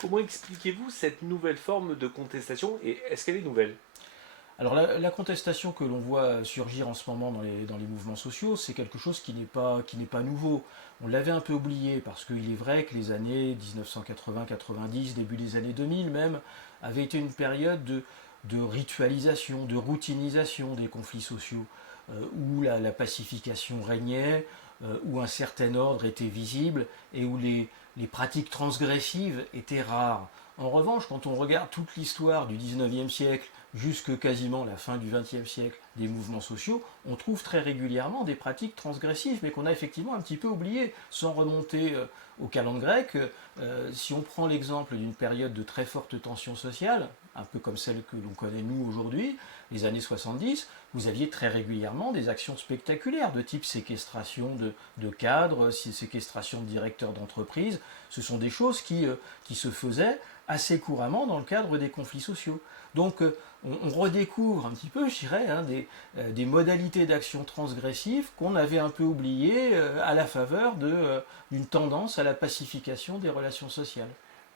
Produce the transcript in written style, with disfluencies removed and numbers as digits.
Comment expliquez-vous cette nouvelle forme de contestation et est-ce qu'elle est nouvelle? Alors la contestation que l'on voit surgir en ce moment dans les mouvements sociaux, c'est quelque chose qui n'est pas nouveau. On l'avait un peu oublié parce qu'il est vrai que les années 1980-90, début des années 2000 même, avaient été une période de ritualisation, de routinisation des conflits sociaux, où la pacification régnait, où un certain ordre était visible et où les pratiques transgressives étaient rares. En revanche, quand on regarde toute l'histoire du 19e siècle jusque quasiment la fin du 20e siècle des mouvements sociaux, on trouve très régulièrement des pratiques transgressives, mais qu'on a effectivement un petit peu oubliées, sans remonter au calendrier grec. Si on prend l'exemple d'une période de très forte tension sociale, un peu comme celle que l'on connaît nous aujourd'hui, les années 70, vous aviez très régulièrement des actions spectaculaires de type séquestration de cadres, séquestration de directeurs d'entreprise. Ce sont des choses qui se faisaient assez couramment dans le cadre des conflits sociaux. Donc on redécouvre un petit peu, je dirais, des modalités d'action transgressive qu'on avait un peu oubliées à la faveur d'une tendance à la pacification des relations sociales.